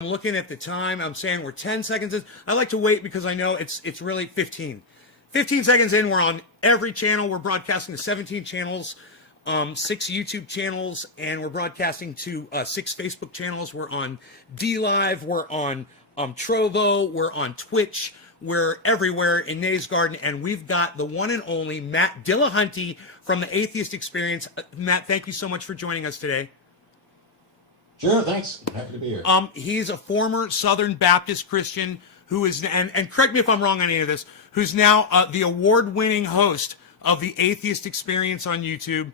I'm looking at the time. I'm saying we're 10 seconds in. I like to wait because I know it's really 15. 15 seconds in, we're on every channel. We're broadcasting to 17 channels, 6 YouTube channels, and we're broadcasting to 6 Facebook channels. We're on DLive. We're on Trovo. We're on Twitch. We're everywhere in NAYS Garden, and we've got the one and only Matt Dillahunty from the Atheist Experience. Matt, thank you so much for joining us today. Sure, thanks. Happy to be here. He's a former Southern Baptist Christian who is, and correct me if I'm wrong on any of this, who's now the award-winning host of the Atheist Experience on YouTube.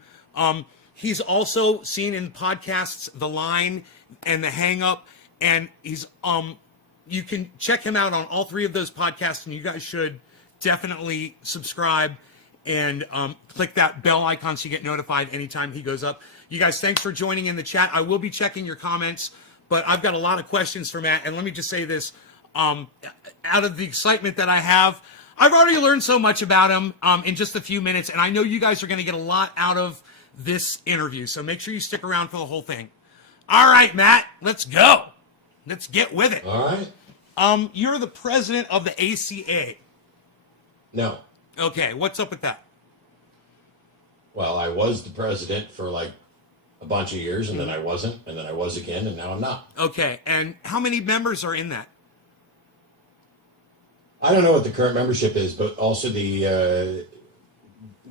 He's also seen in podcasts The Line and The Hang Up, and he's you can check him out on all 3 of those podcasts, and you guys should definitely subscribe and click that bell icon so you get notified anytime he goes up. You guys, thanks for joining in the chat. I will be checking your comments, but I've got a lot of questions for Matt. And let me just say this, out of the excitement that I have, I've already learned so much about him in just a few minutes, and I know you guys are going to get a lot out of this interview, so make sure you stick around for the whole thing. All right, Matt, let's go. Let's get with it. All right. You're the president of the ACA. No. Okay, what's up with that? Well, I was the president for like a bunch of years, and then I wasn't, and then I was again, and now I'm not. Okay, and how many members are in that? I don't know what the current membership is, but also the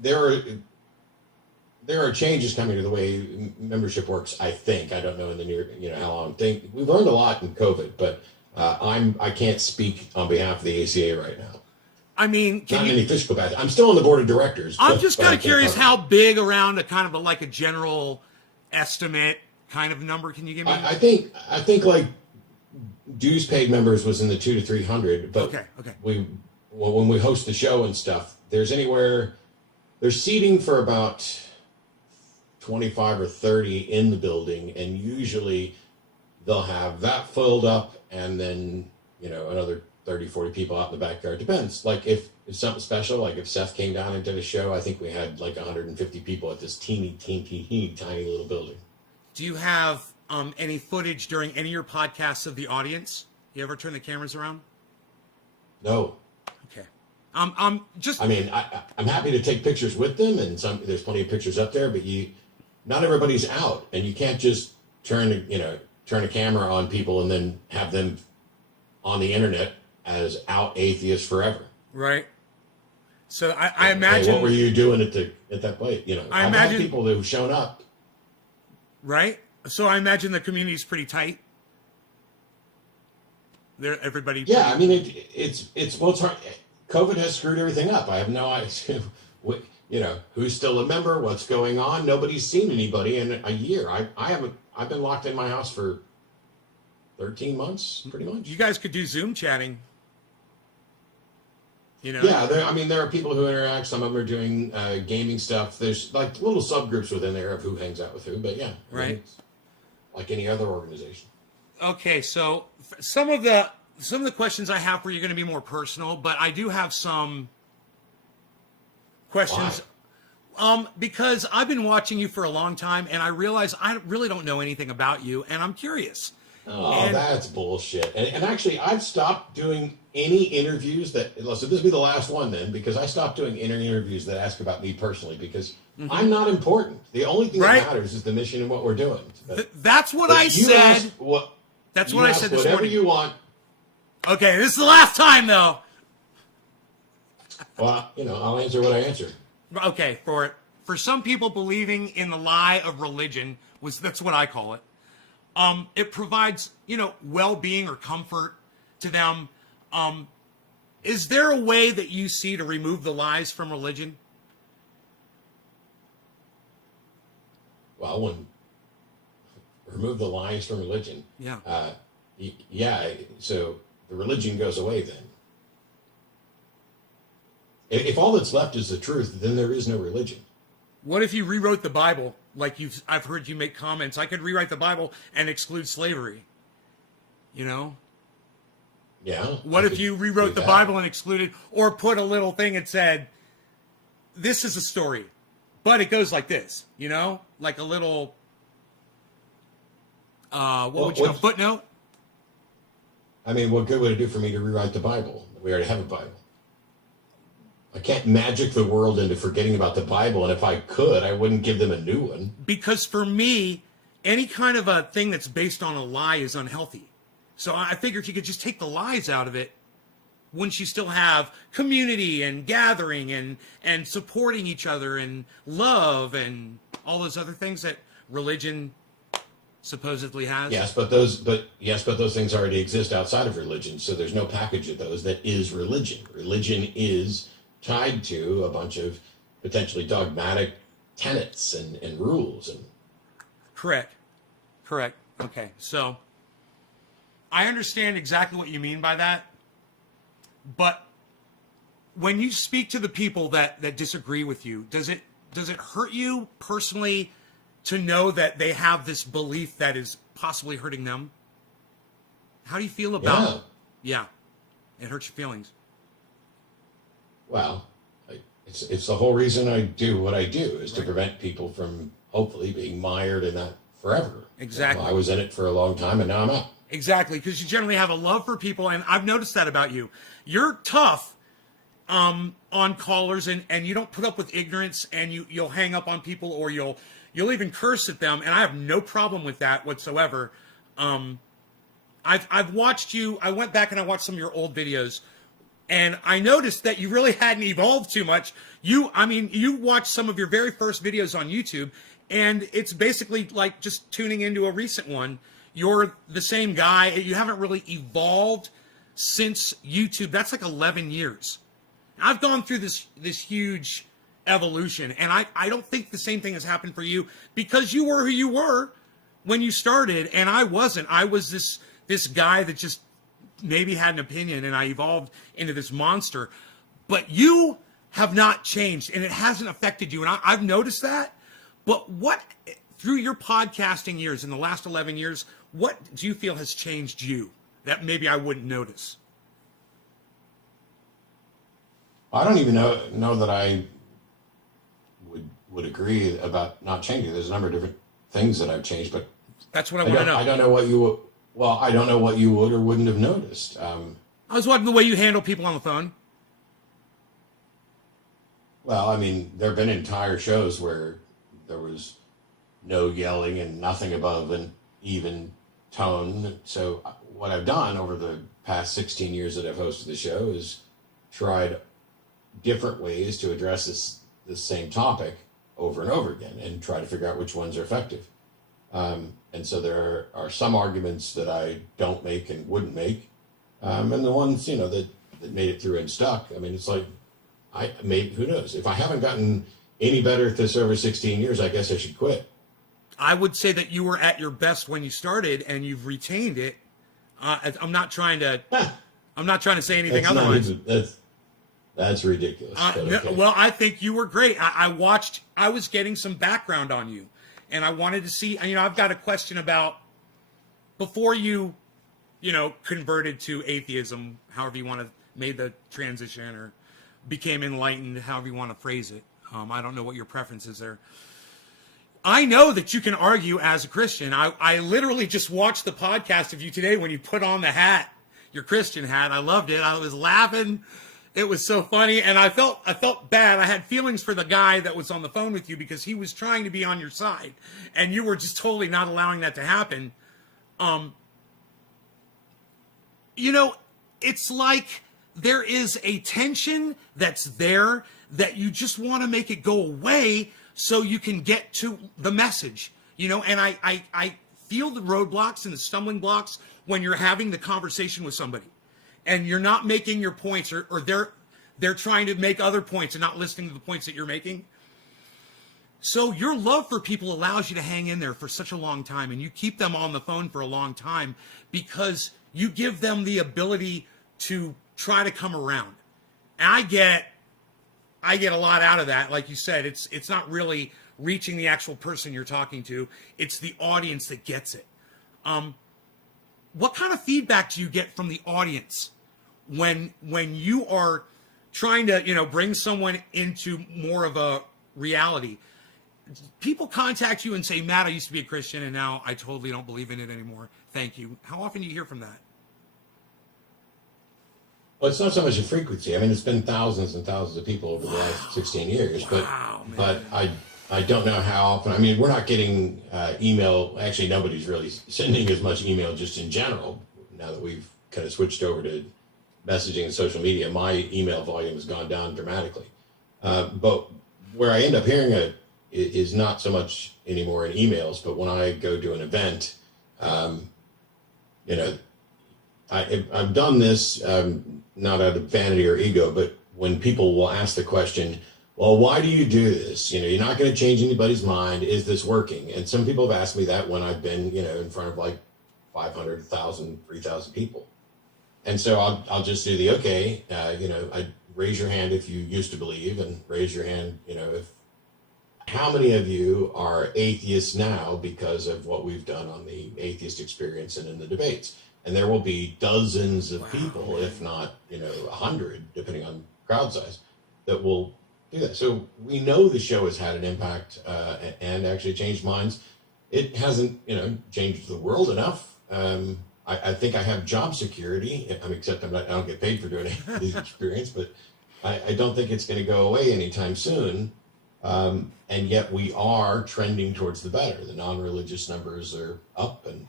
there are changes coming to the way membership works. I think I don't know in the near, how long. We've learned a lot in COVID, but I can't speak on behalf of the ACA right now. I mean, not in any fiscal capacity. I'm still on the board of directors. I'm just kind of curious how big around a kind of like a general estimate kind of number can you give me? I think like dues paid members was in the 200 to 300, but okay. When we host the show and stuff, there's seating for about 25 or 30 in the building, and usually they'll have that filled up and then another 30, 40 people out in the backyard. Depends. Like if something special, like if Seth came down and did a show, I think we had like 150 people at this teeny tiny little building. Do you have any footage during any of your podcasts of the audience? You ever turn the cameras around? No. Okay. I'm happy to take pictures with them, and there's plenty of pictures up there, but not everybody's out, and you can't just turn a camera on people and then have them on the internet as out atheists forever. Right. So I imagine. Hey, what were you doing at that place? I imagine people who've shown up. Right. So I imagine the community is pretty tight. Everybody. Yeah, I mean it's hard. COVID has screwed everything up. I have no idea. Who's still a member? What's going on? Nobody's seen anybody in a year. I've been locked in my house for 13 months, pretty much. You guys could do Zoom chatting. Yeah, there are people who interact. Some of them are doing gaming stuff. There's like little subgroups within there of who hangs out with who. But yeah, right. It's like any other organization. Okay, so some of the questions I have for you are going to be more personal, but I do have some questions. Why? Because I've been watching you for a long time, and I realize I really don't know anything about you, and I'm curious. Oh, that's bullshit. And actually, I've stopped doing any interviews so this will be the last one then, because I stopped doing any interviews that ask about me personally, because I'm not important. The only thing that matters is the mission and what we're doing. That's what I said. That's what I said this whatever morning. You want. Okay, this is the last time, though. Well, I'll answer what I answer. Okay, for some people, believing in the lie of religion that's what I call it. It provides, well-being or comfort to them. Is there a way that you see to remove the lies from religion? Well, remove the lies from religion. Yeah. So the religion goes away then. If all that's left is the truth, then there is no religion. What if you rewrote the Bible? Like I've heard you make comments. I could rewrite the Bible and exclude slavery. Yeah. What if you rewrote the Bible and excluded, or put a little thing that said, this is a story, but it goes like this, like a little, a footnote? I mean, what good would it do for me to rewrite the Bible? We already have a Bible. I can't magic the world into forgetting about the Bible, and if I could, I wouldn't give them a new one. Because for me, any kind of a thing that's based on a lie is unhealthy. So I figured you could just take the lies out of it, wouldn't you still have community and gathering and supporting each other and love and all those other things that religion supposedly has? Yes, but those things already exist outside of religion. So there's no package of those that is religion. Religion is tied to a bunch of potentially dogmatic tenets and rules. And Correct. Okay, so I understand exactly what you mean by that. But when you speak to the people that disagree with you, does it hurt you personally to know that they have this belief that is possibly hurting them? How do you feel about it? Yeah, it hurts your feelings. Well, it's the whole reason I do what I do, is to prevent people from hopefully being mired in that forever. Exactly. I was in it for a long time, and now I'm out. Exactly, because you generally have a love for people, and I've noticed that about you. You're tough on callers, and you don't put up with ignorance, and you'll hang up on people, or you'll even curse at them, and I have no problem with that whatsoever. I've watched you. I went back and I watched some of your old videos, and I noticed that you really hadn't evolved too much. You watched some of your very first videos on YouTube, and it's basically like just tuning into a recent one. You're the same guy. You haven't really evolved since YouTube. That's like 11 years. I've gone through this huge evolution, and I don't think the same thing has happened for you, because you were who you were when you started, and I wasn't. I was this guy that just maybe had an opinion, and I evolved into this monster. But you have not changed, and it hasn't affected you, and I've noticed that. But what, through your podcasting years in the last 11 years, what do you feel has changed you that maybe I wouldn't notice? I don't even know that I would agree about not changing. There's a number of different things that I've changed, but that's what I want to know. I don't know what you I don't know what you would or wouldn't have noticed. I was watching the way you handle people on the phone. Well, I mean, there have been entire shows where there was no yelling and nothing above an even tone. So what I've done over the past 16 years that I've hosted the show is tried different ways to address this same topic over and over again, and try to figure out which ones are effective. And so there are some arguments that I don't make and wouldn't make, and the ones that made it through and stuck. I mean, it's like who knows? If I haven't gotten any better at this over 16 years, I guess I should quit. I would say that you were at your best when you started, and you've retained it. I'm not trying to say anything otherwise. That's ridiculous. Okay. Well, I think you were great. I was getting some background on you, and I wanted to see. I've got a question about before you converted to atheism, however you want to made the transition, or became enlightened, however you want to phrase it. I don't know what your preference is there. I know that you can argue as a Christian. I literally just watched the podcast of you today when you put on the hat, your Christian hat. I loved it. I was laughing. It was so funny, and I felt bad. I had feelings for the guy that was on the phone with you, because he was trying to be on your side, and you were just totally not allowing that to happen. It's like there is a tension that's there that you just want to make it go away so you can get to the message, and I feel the roadblocks and the stumbling blocks when you're having the conversation with somebody, and you're not making your points, or they're trying to make other points and not listening to the points that you're making. So your love for people allows you to hang in there for such a long time, and you keep them on the phone for a long time because you give them the ability to try to come around. And I get a lot out of that. Like you said, it's not really reaching the actual person you're talking to. It's the audience that gets it. What kind of feedback do you get from the audience when you are trying to, bring someone into more of a reality? People contact you and say, Matt, I used to be a Christian, and now I totally don't believe in it anymore. Thank you. How often do you hear from that? Well, it's not so much a frequency. I mean, it's been thousands and thousands of people over the last 16 years, but I don't know how often. I mean, we're not getting email. Actually, nobody's really sending as much email just in general now that we've kind of switched over to messaging and social media. My email volume has gone down dramatically. But where I end up hearing it is not so much anymore in emails, but when I go to an event, you know, I've done this not out of vanity or ego, but when people will ask the question, well, why do you do this? You know, you're not going to change anybody's mind. Is this working? And some people have asked me that when I've been, you know, in front of like 500, 1,000, 3,000 people. And so I'll just do the, okay, you know, I raise your hand if you used to believe, and raise your hand, you know, if, how many of you are atheists now because of what we've done on the atheist experience and in the debates? And there will be dozens of people, if not, you know, 100, depending on crowd size, that will do that. So we know the show has had an impact and actually changed minds. It hasn't, you know, changed the world enough. I think I have job security. I mean, except I don't get paid for doing the experience, but I don't think it's going to go away anytime soon. And yet we are trending towards the better. The non-religious numbers are up, and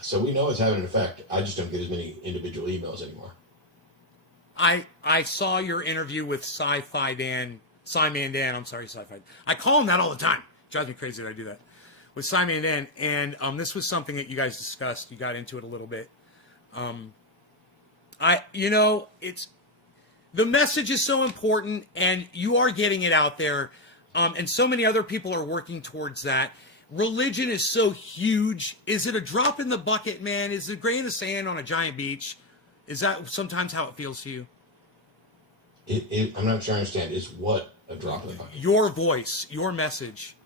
so we know it's having an effect. I just don't get as many individual emails anymore. I saw your interview with Sci-Fi Dan, Sci-Man Dan. I'm sorry, Sci-Fi. I call him that all the time. It drives me crazy that I do that. With Sci-Man Dan, and this was something that you guys discussed. You got into it a little bit. You know, it's, the message is so important, and you are getting it out there, and so many other people are working towards that. Religion is so huge. Is it a drop in the bucket, man? Is it a grain of sand on a giant beach? Is that sometimes how it feels to you? I'm not sure I understand. Is what a drop in the bucket? Your voice, your message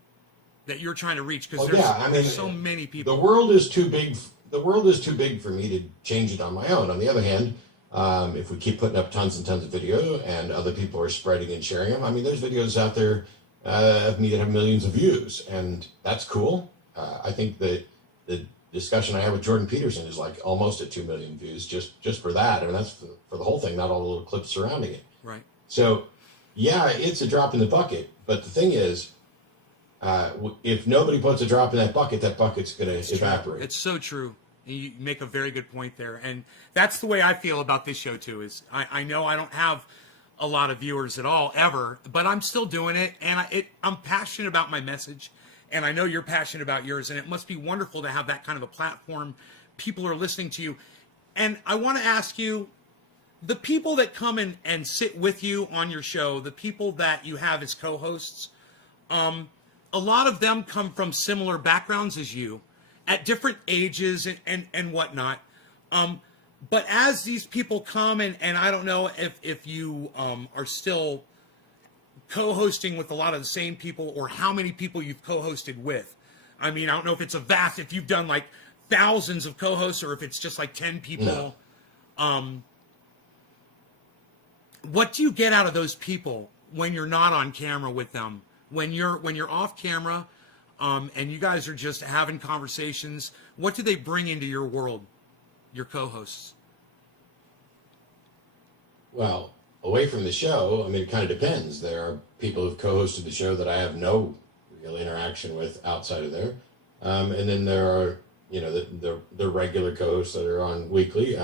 that you're trying to reach, because there's so many people. The world is too big. The world is too big for me to change it on my own. On the other hand, if we keep putting up tons and tons of video and other people are spreading and sharing them, I mean, there's videos out there of me that have millions of views, and that's cool. I think that the discussion I had with Jordan Peterson is like almost at 2 million views just for that, and that's for the whole thing, not all the little clips surrounding it. Right. So, yeah, it's a drop in the bucket, but the thing is, if nobody puts a drop in that bucket's going to evaporate. It's so true. You make a very good point there, and that's the way I feel about this show too. Is I know I don't have a lot of viewers at all ever, but I'm still doing it, and I'm passionate about my message, and I know you're passionate about yours, and it must be wonderful to have that kind of a platform. People are listening to you, and I want to ask you, the people that come in and sit with you on your show, the people that you have as co-hosts, a lot of them come from similar backgrounds as you, at different ages and whatnot. But as these people come, and I don't know if you are still co-hosting with a lot of the same people, or how many people you've co-hosted with. I mean, I don't know if it's if you've done like thousands of co-hosts, or if it's just like 10 people. No. What do you get out of those people when you're not on camera with them? When you're off camera, and you guys are just having conversations, what do they bring into your world, your co-hosts? Well, away from the show, I mean, it kind of depends. There are people who've co-hosted the show that I have no real interaction with outside of there. And then there are, you know, the regular co-hosts that are on weekly.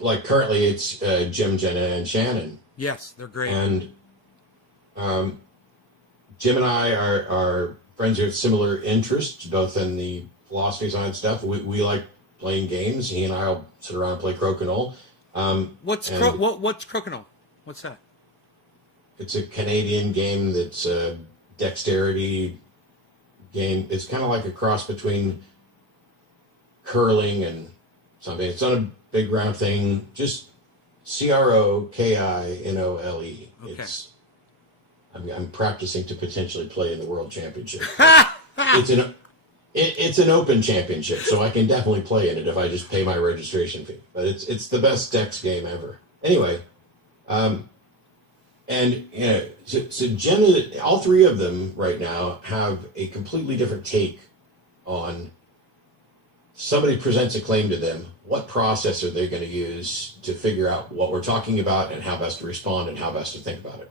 Like currently it's Jim, Jenna, and Shannon. Yes, they're great. And Jim and I are friends who have similar interests, both in the philosophy side stuff. We like playing games. He and I will sit around and play crokinole. What's crokinole? What's that? It's a Canadian game that's a dexterity game. It's kind of like a cross between curling and something. It's not a big round thing. Just Crokinole. Okay. I'm practicing to potentially play in the World Championship. It's an open championship, so I can definitely play in it if I just pay my registration fee. But it's the best Dex game ever. Anyway, and you know, so Jenna, all three of them right now have a completely different take on somebody presents a claim to them, what process are they going to use to figure out what we're talking about and how best to respond and how best to think about it?